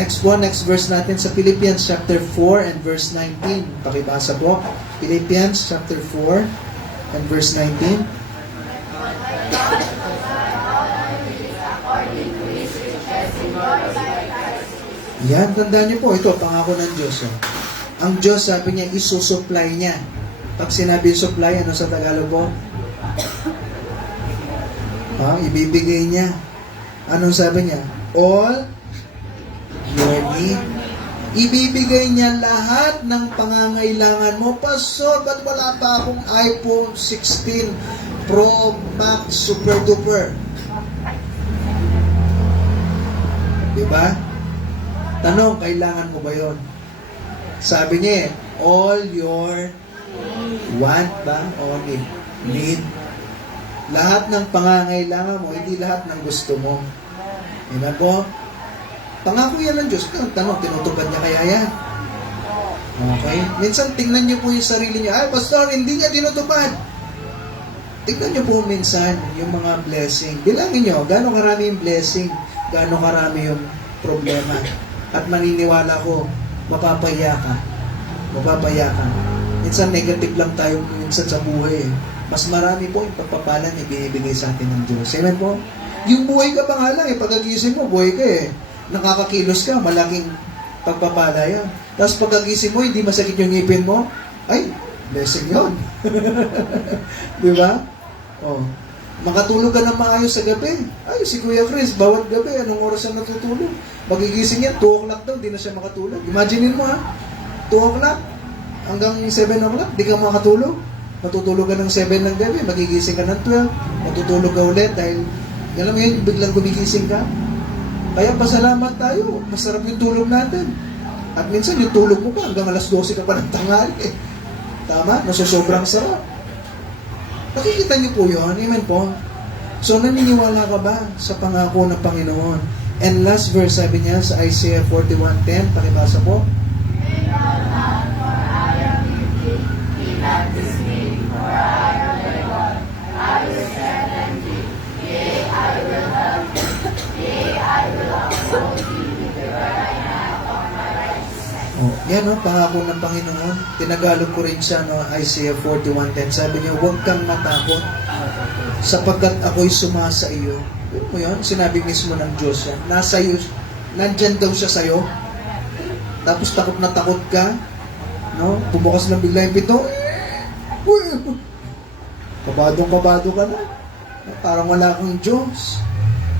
next verse natin sa Philippians chapter 4 and verse 19. Pakibasa po. Philippians chapter 4 and verse 19. Yan, tandaan niyo po, ito, pangako ng Diyos. Oh. Ang Diyos, sabi niya, isusupply niya. Pag sinabi supply, ano sa Tagalog po? Ibibigay niya. Anong sabi niya? All your need. Ibibigay niya lahat ng pangangailangan mo. Pastor, ba't wala pa akong iPhone 16 Pro Max Super Duper? Diba? Tanong, kailangan mo ba yon? Sabi niya, all your want ba o need. Lahat ng pangangailangan mo, hindi lahat ng gusto mo. Diba po? Pangako yan ng Diyos. Tanong, tinutupad niya kaya yan? Okay? Minsan, tingnan niyo po yung sarili niyo. Ay, Pastor, hindi niya tinutupad. Tingnan niyo po minsan yung mga blessing. Bilangin niyo, gaano karami yung blessing, gaano karami yung problema. At maniniwala ko, mapapaya ka. Minsan negative lang tayo minsan sa buhay. Mas marami po yung pagpapala na binibigay sa atin ng Diyos. Amen po? Yung buhay ka pa nga lang, pagkagising mo, buhay ka nakakakilos ka, malaking pagpapala yan. Tapos pagkagising mo, hindi masakit yung ngipin mo, ay, blessing yun. Di ba? Makatulog ka na maayos sa gabi. Ay, si Kuya Chris, bawat gabi, anong oras siya natutulog? Magigising yan, 2 o'clock daw, di na siya makatulog. Imaginin mo 2 o'clock hanggang 7 o'clock, di ka makatulog. Matutulog ka ng 7 ng gabi, magigising ka ng 12, matutulog ka ulit dahil, alam mo yun, biglang gumigising ka. Kaya pasalamat tayo, masarap yung tulog natin. At minsan yung tulog mo pa, hanggang alas 12 ka pa ng tanghali. Tama? Sobrang sarap. Nakikita niyo po yun, amen po? So, naniniwala ka ba sa pangako ng Panginoon? And last verse, sabi niya sa Isaiah 41:10, pakibasa po. Yan pangako ng Panginoon. Tinagalog ko rin siya, Isaiah 41:10. Sabi niya, huwag kang matakot sapagkat ako'y sumasa iyo. Yun mo yun, sinabi mismo ng Diyos yan. Nasa iyo, nandyan daw siya sa'yo. Tapos takot na takot ka. No? Bumukas lang bigla yung pito. Kabadong-kabado ka na. Parang wala kang Diyos.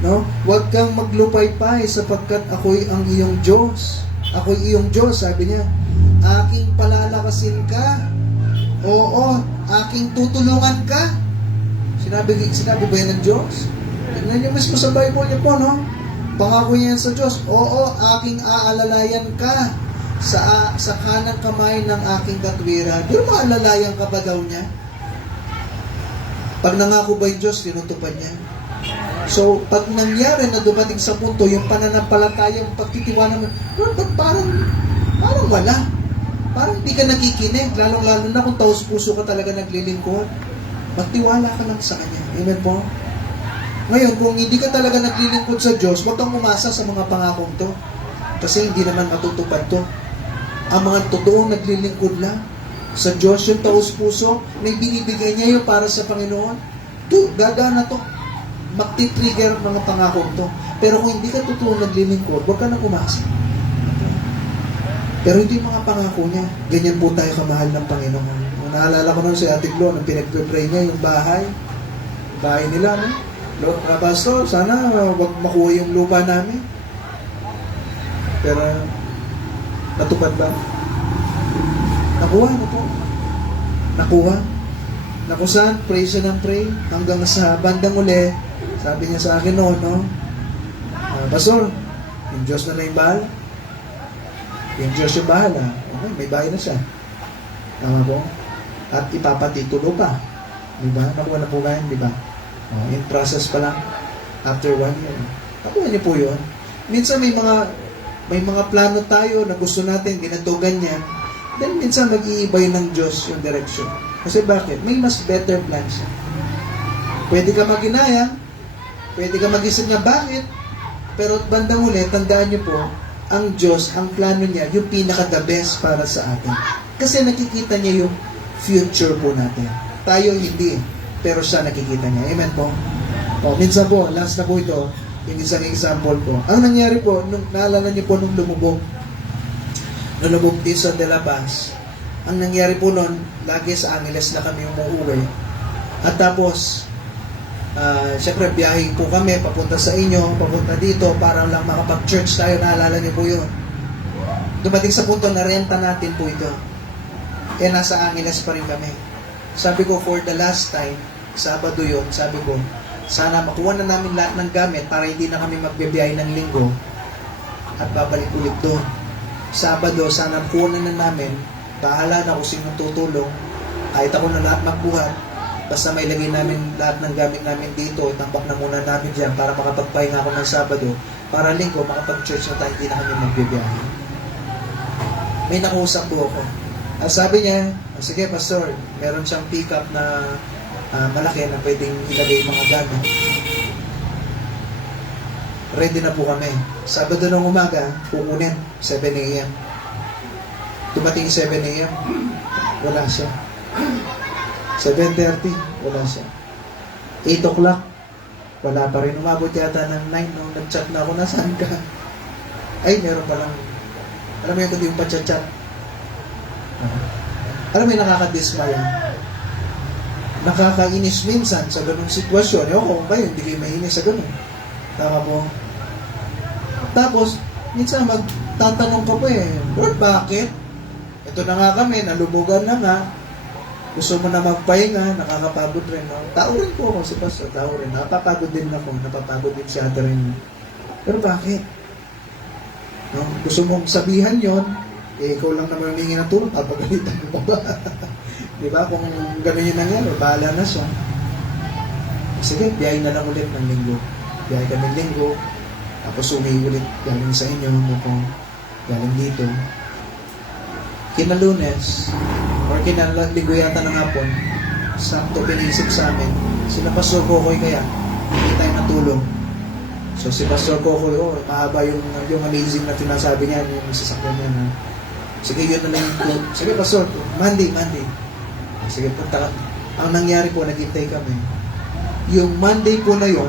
No? Huwag kang maglupaypay sapagkat ako'y ang iyong Diyos. Ako'y iyong Diyos, sabi niya. Aking palalakasin ka. Oo, aking tutulungan ka. Sinabi ba yan ng Diyos? Tignan niyo mismo sa Bible niyo po, no? Pangako niya yan sa Diyos. Oo, aking aalalayan ka sa kanang kamay ng aking katwiran. Di ba maalalayan ka ba daw niya? Pag nangako ba yung Diyos, tinutupad niya. So, pag nangyari na dumating sa punto, yung pananampalatayang pagtitiwala mo, parang wala. Parang hindi ka nakikinig, lalong-lalo na kung taos puso ka talaga naglilingkod. Magtiwala ka lang sa Kanya. Amen po? Ngayon, kung hindi ka talaga naglilingkod sa Diyos, huwag kang umasa sa mga pangakong to. Kasi hindi naman matutupad to. Ang mga totoong naglilingkod lang sa Diyos, yung taos puso, may binibigay niya yun para sa Panginoon. Gagana to. Magti-trigger mga pangakong to. Pero kung hindi ka totoong naglilingkod, huwag ka nang umasa. Pero hindi mga pangako niya. Ganyan po tayo kamahal ng Panginoon. Naalala ko nun si Ate Glo, nung pinag-pray niya yung bahay nila, no? Lord, Pastor, sana wag makuha yung lupa namin. Pero, natupad ba? Nakuha na po. Nakusan, pray siya ng pray. Hanggang sa bandang uli, sabi niya sa akin noon, no? Pastor, yung Diyos na yung bahal. Yung Diyos yung bahala. Okay, may bahay na siya. Tama po? At ipapatitulo pa. Diba? Nakuha na po kayo, diba? In process pa lang. After 1 year. Nakuha niyo po yun. Minsan may mga plano tayo na gusto natin, ganito, ganyan. Then minsan mag-iiba yun ng Diyos yung direction. Kasi bakit? May mas better plan siya. Pwede ka maginaya, pwede ka mag-isip na bakit, pero bandang uli, tandaan niyo po, ang Diyos, ang plano niya, yung pinaka-the best para sa atin. Kasi nakikita niya yung future po natin. Tayo hindi, pero siya nakikita niya. Amen po? Minsan po, last na po ito, yung isang example po. Ang nangyari po, naalala niyo po nung lumubog din sa De La Paz, ang nangyari po noon, lagi sa Angeles na kami umuwi. At tapos, syempre biyahe po kami papunta sa inyo, papunta dito para lang makapag-church tayo, naalala niyo po yun. Dumating sa punto na renta natin po ito. Nasa Angeles pa rin kami. Sabi ko, for the last time, Sabado yun, sabi ko, sana makuha na namin lahat ng gamit para hindi na kami magbibiyahe ng linggo at babalik ulit doon. Sabado, sana makuha na namin, bahala na kung sino tutulong, kahit ako na lahat magbuhat, basta may lagay namin lahat ng gamit namin dito, tambak na muna namin dyan para makapagpahinga ako ng Sabado, para linggo, makapag-church na tayo, hindi na kami magbibiyahe. May nakausap po ako. Sabi niya, sige Pastor, meron siyang pick-up na malaki na pwedeng ilagay mga gamit. Ready na po kami. Sabado ng umaga, kukunin, 7 a.m. Dumating 7 a.m., wala siya. 7:30, wala siya. 8 o'clock, wala pa rin. Umabot yata ng 9 nung nag-chat na ako, nasaan ka? Ay, meron palang, alam mo yung kundi yung pa-chat. Alam mo yung nakakadismaya. Nakakainis minsan sa ganung sitwasyon. Ewan ko kung kayo, hindi kayo mainis sa ganun. Tama po. Tapos, minsan magtatanong ka po Lord, bakit? Ito na nga kami, nalumugan na nga. Gusto mo na magpahinga, nakakapagod rin. No? Tao rin po ako si Pastor, tao rin. Napapagod din ako, napapagod din siya rin. Pero bakit? No? Gusto mong sabihan yon, ikaw lang naman humingi ng tulong, papagalitan mo ba? Diba? Kung gano'n yung nangyari, bahala na siya. Sige, biyahe na lang ulit ng linggo. Biyahe kami ng linggo, tapos ulit galing sa inyo, galing dito. Kinalunes, or kinalinggo yata ng hapon, sakto pinisip sa amin, sila Pastor Kokoy kaya, hindi tayo natulong. So si Pastor Kokoy, mahaba yung amazing na tinasabi niya, yung sasakyan niya na, sige, yun na lang yung, sige Pastor, Monday. Sige, punta. Ang nangyari po, naghintay kami. Yung Monday po na yon,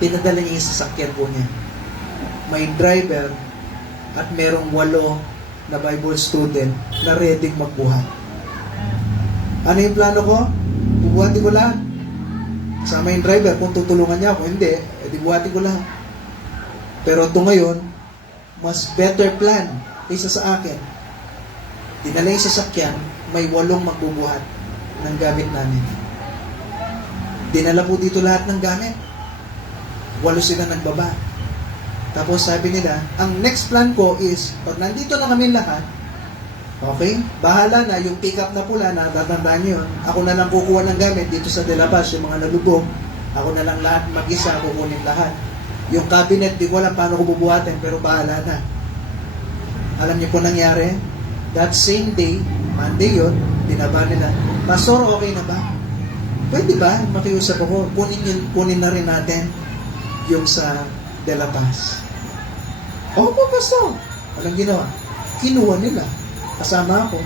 pinadala niya yung sasakyan po niya. May driver at merong 8 na Bible student na ready magbuhat. Ano yung plano ko? Bubuhatin ko lahat. Kasama yung driver, kung tutulungan niya ako, hindi. pwede buhatin ko lahat. Pero ito ngayon, mas better plan kaysa sa akin. Dinala yung sasakyan, may 8 magbubuhat ng gamit namin. Dinala po dito lahat ng gamit. 8 sila nagbaba. Tapos sabi nila, ang next plan ko is, pag nandito na kami lahat, okay, bahala na, yung pick-up na pula, natatandaan nyo yun, ako na lang kukuha ng gamit dito sa De La Paz, yung mga nalubog, ako na lang lahat mag-isa, kukunin lahat. Yung cabinet, di ko alam paano ko bubuhatin, pero bahala na. Alam niyo po nangyari? That same day, Monday yun, binaba nila, Pastor, okay na ba? Pwede ba? Makiusap ako. Kunin na rin natin yung sa De La Paz. Opo, Pastor. Anong ginawa? Kinuha nila. Kasama ako.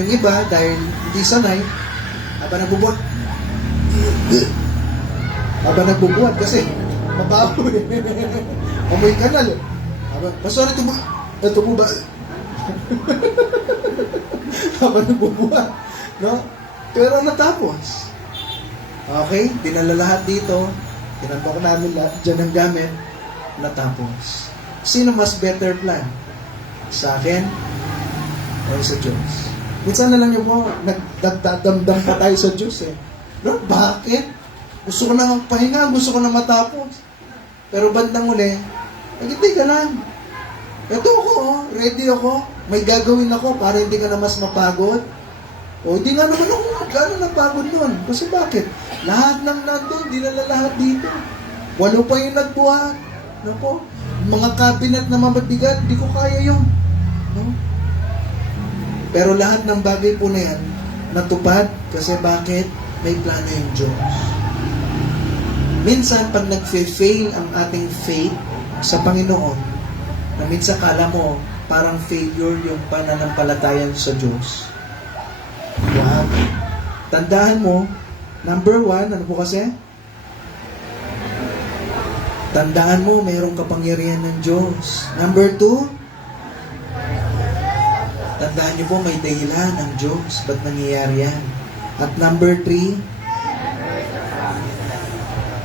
Yung iba, dahil hindi sanay, nagbubuhat kasi mabaho eh. Amoy kanal eh. Pastor, ito mo ba? Habang nagbubuhat. No? Pero natapos. Okay? Dinala lahat dito. Tinambak namin lahat. Diyan ang gamit. Natapos. Sino mas better plan? Sa akin? O sa Diyos? Minsan na lang yung po, nagdadamdam pa tayo sa Diyos eh. No? Bakit? Gusto ko na pahinga. Gusto ko na matapos. Pero bandang uli, hindi ka lang. Ito ako, ready ako. May gagawin ako para hindi ka na mas mapagod. O, hindi nga naman ako gano'n napagod nun. Kasi bakit? Lahat ng nandun, dinala lahat dito. 8 pa yung nagbuhat. No po? Mga cabinet na mabigat, di ko kaya yun. No? Pero lahat ng bagay po na yan, natupad. Kasi bakit? May plano yung Diyos. Minsan, pag nag-fail ang ating faith sa Panginoon, na minsan kala mo, parang failure yung pananampalataya sa Diyos. Wow. Tandaan mo, number 1, ano po kasi? Tandaan mo, mayroong kapangyarihan ng Diyos. Number 2, tandaan niyo po, may dahilan ng Diyos. Ba't nangyayari yan? At number 3,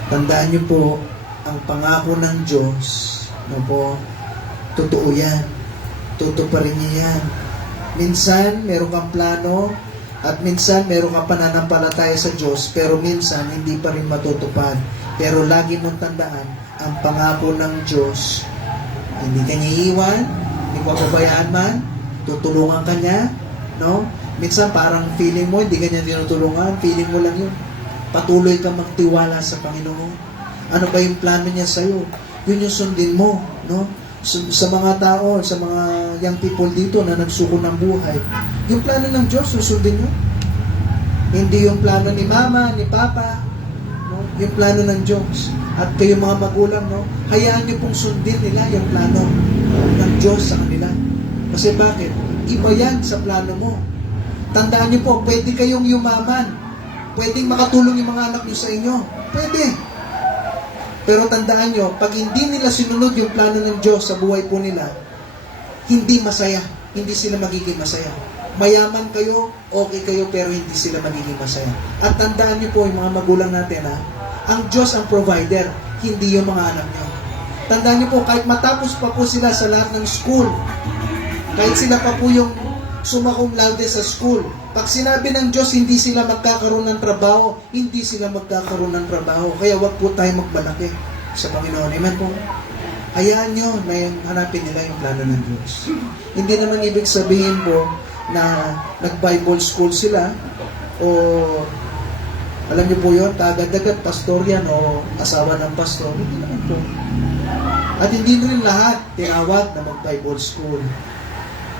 tandaan niyo po, ang pangako ng Diyos, no po, totoo yan. Tutuparin niya yan. Minsan, meron kang plano, at minsan, meron kang pananampalataya sa Diyos, pero minsan, hindi pa rin matutupad. Pero lagi mong tandaan, ang pangako ng Diyos, hindi ka niya iiwan, hindi ko pabayaan man, tutulungan ka niya, no? Minsan, parang feeling mo, hindi ka niya tinutulungan, feeling mo lang yun. Patuloy ka magtiwala sa Panginoon. Ano ba yung plano niya sa'yo? Yun yung sundin mo, no? Sa mga tao, sa mga young people dito na nagsuko ng buhay, yung plano ng Diyos, susundin nyo. Hindi yung plano ni Mama, ni Papa, no? Yung plano ng Diyos. At kayo mga magulang, no? Hayaan nyo pong sundin nila yung plano ng Diyos sa kanila. Kasi bakit? Iba yan sa plano mo. Tandaan nyo po, pwede kayong yumaman. Pwedeng makatulong yung mga anak nyo sa inyo. Pwede. Pero tandaan nyo, pag hindi nila sinunod yung plano ng Diyos sa buhay po nila, hindi masaya. Hindi sila magiging masaya. Mayaman kayo, okay kayo, pero hindi sila magiging masaya. At tandaan nyo po, yung mga magulang natin, ang Diyos ang provider, hindi yung mga anak nyo. Tandaan nyo po, kahit matapos pa po sila sa lahat ng school, kahit sila pa po yung summa cum laude sa school, pag sinabi ng Diyos, hindi sila magkakaroon ng trabaho, hindi sila magkakaroon ng trabaho. Kaya wag po tayo magbalaki sa Panginoon. Amen po? Hayaan nyo na hanapin nila yung plano ng Diyos. Hindi naman ibig sabihin po na nag-Bible school sila o alam niyo po yun, kaagad-agad pastor yan o asawa ng pastor. Hindi naman po. At hindi rin lahat tinawag na mag-Bible school.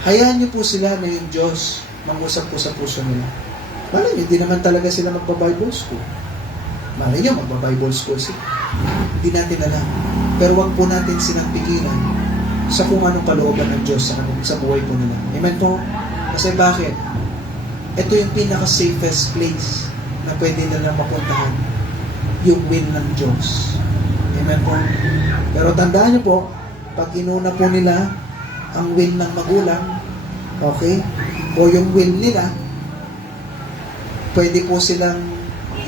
Hayaan niyo po sila na yung Diyos mangusap po sa puso nila. Malay niyo, hindi naman talaga sila magpa-Bible school. Malay niyo, magpa-Bible school sila. Hindi natin alam. Pero wag po natin silang pigilan sa kung anong kalooban ng Diyos sa buhay po nila. Amen po? Kasi bakit? Ito yung pinaka-safest place na pwede nila mapuntahan. Yung will ng Diyos. Amen po? Pero tandaan niyo po, pag inuna po nila ang will ng magulang, okay? O yung will nila, pwede po silang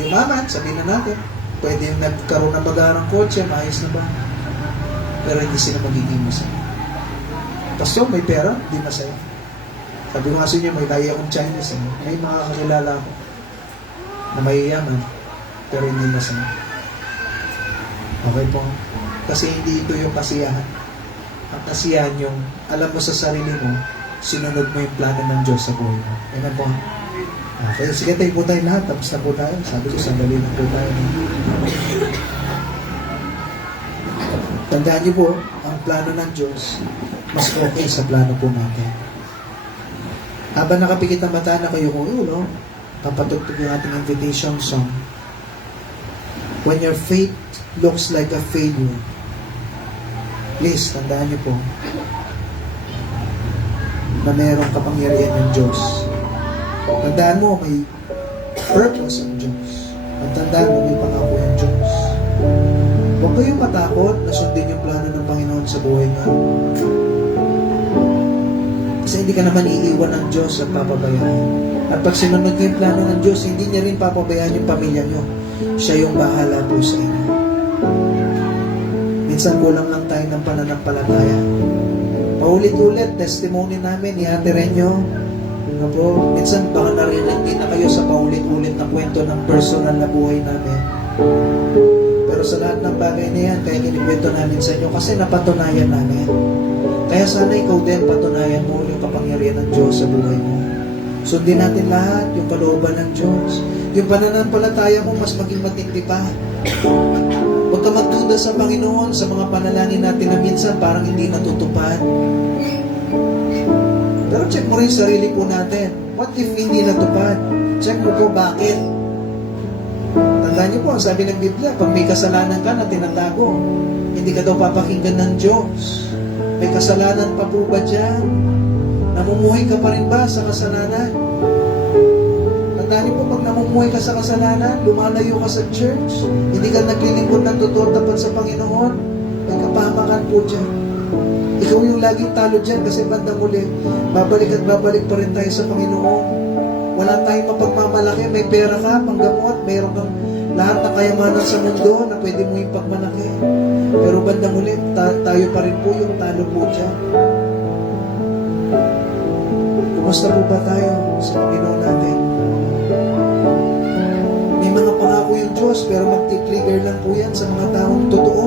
yumaman, sabihin na natin, Pwede yung nagkaroon ng magarang kotse, maayos na ba? Pero hindi sila magiging masaya. Pastor, may pera, hindi masaya. Sabi ko nga sa inyo, may kaya akong Chinese. May makakakilala ako na mayayaman, pero hindi masaya. Okay po? Kasi hindi ito yung kasiyahan. Ang kasiyahan yung, alam mo sa sarili mo, sinunod mo yung plano ng Diyos sa buhay mo. Amen po? Okay, sige tayo po tayo lahat. Tapos na po tayo. Sabi ko, sandali na po tayo. Tandaan niyo po, ang plano ng Diyos, mas okay sa plano po natin. Habang nakapikit ang mata na kayo kung ulo, papatugtog yung ating invitation song. When your faith looks like a failure, please, tandaan niyo po, na mayroong kapangyarihan ng Diyos. Tandaan mo, may purpose ang Diyos. At tandaan mo, may pangako ang Diyos. Huwag kayong matakot na sundin yung plano ng Panginoon sa buhay mo. Kasi hindi ka naman iiwan ng Diyos at papabayaan. At pag sinunod niyo yung plano ng Diyos, hindi niya rin papabayaan yung pamilya niyo. Siya yung bahala po sa inyo. Minsan kulang lang tayo ng pananampalataya. Paulit-ulit, testimony namin, ni Ate Renyo, po, minsan baka narinig din na kayo sa paulit-ulit na kwento ng personal na buhay namin. Pero sa lahat ng bagay na yan, kaya kinikwento namin sa inyo kasi napatunayan namin. Kaya sana ikaw din patunayan mo yung kapangyarihan ng Diyos sa buhay mo. Sundin natin lahat yung kalooban ng Diyos. Yung pananampalataya mo mas maging matindi pa. Huwag ka magduda sa Panginoon sa mga panalangin natin na minsan parang hindi natutupad. Pero check mo rin yung sarili po natin. What if hindi natupad? Check mo po bakit. Tandaan niyo po, ang sabi ng Biblia, pag may kasalanan ka na tinatago, hindi ka daw papakinggan ng Diyos. May kasalanan pa po ba dyan? Namumuhay ka pa rin ba sa kasalanan? Tandaan niyo po, pag namumuhay ka sa kasalanan, lumalayo ka sa church, hindi ka naglilingkod ng totoo tapat sa Panginoon, may kapahamakan po dyan. Ikaw yung laging talo dyan kasi bandang muli, babalik at babalik pa rin tayo sa Panginoon. Wala tayong mapagmamalaki, may pera ka, panggamot, mayroon kang lahat ng kayamanan sa mundo na pwede mo ipagmalaki. Pero bandang muli, tayo pa rin po yung talo po dyan. Kumusta po ba tayo sa Panginoon natin? May mga pangako yung Diyos, pero magti-trigger lang po yan sa mga taong totoo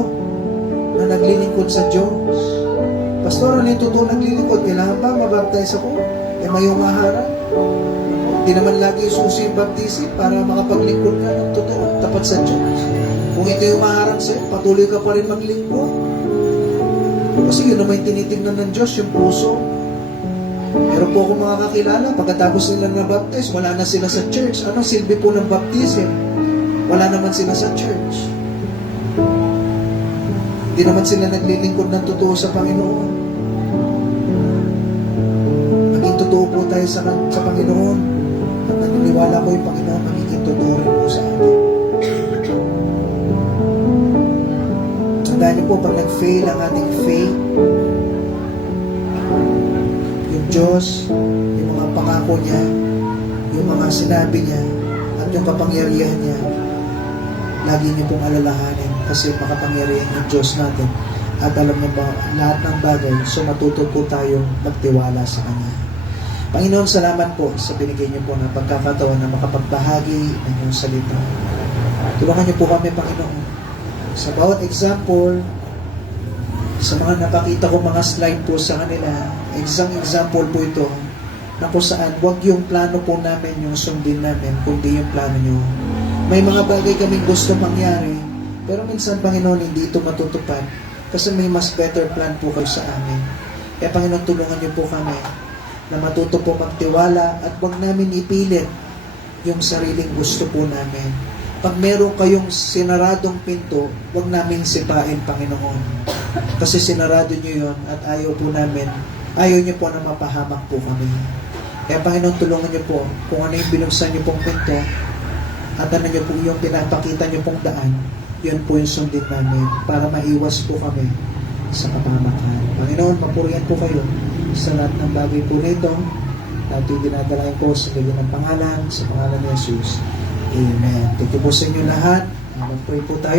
na naglilingkod sa Diyos. Pastor, ano yung totoo naglilingkod? Kailangan ba mabaptize ako? May humaharap? Hindi naman lagi susi yung baptism para makapaglingkod ka ng totoo, tapat sa Diyos. Kung ito yung humaharap sa'yo, patuloy ka pa rin maglingkod. Kasi yun naman yung tinitingnan ng Diyos, yung puso. Meron po akong mga kakilala, pagkatapos nila na baptize, wala na sila sa church. Anong silbi po ng baptism? Wala naman sila sa church. Hindi naman sila naglilingkod ng totoo sa Panginoon. Maging totoo po tayo sa Panginoon. At naniniwala ko yung Panginoon magiging totoo rin po sa atin. Tandaan niyo po, pag nag-fail ang ating faith, yung Diyos, yung mga pangako niya, yung mga sinabi niya, at yung kapangyarihan niya, lagi niyo pong alalahanin kasi makapangyarihan yung Diyos natin at alam niyo ba lahat ng bagay, so matuto po tayong magtiwala sa Kanya. Panginoon, salamat po sa binigay niyo po ng pagkakataon na makapagbahagi ng iyong salita. Tulungan niyo po kami, Panginoon, sa bawat example, sa mga napakita ko mga slide po sa kanila, example po ito na kung saan wag yung plano po namin yung sundin namin, kundi yung plano niyo. May mga bagay kaming gusto mangyari, pero minsan, Panginoon, hindi ito matutupad kasi may mas better plan po kayo sa amin. Kaya, Panginoon, tulungan niyo po kami na matuto po magtiwala at wag namin ipilit yung sariling gusto po namin. Pag meron kayong sinaradong pinto, wag namin sipain, Panginoon. Kasi sinarado niyo yon at ayaw niyo po na mapahamak po kami. Kaya, Panginoon, tulungan niyo po kung ano yung binuksan niyo pong pinto, at ano nyo po yung pinapakita nyo pong daan, yun po yung sundin namin para maiwas po kami sa kapamakan. Panginoon, mapurihan po kayo sa lahat ng bagay po nito. At dinadalayan po sa galing ng pangalan, sa pangalan ni Jesus. Amen. Thank you po sa inyo lahat. Pray po tayo.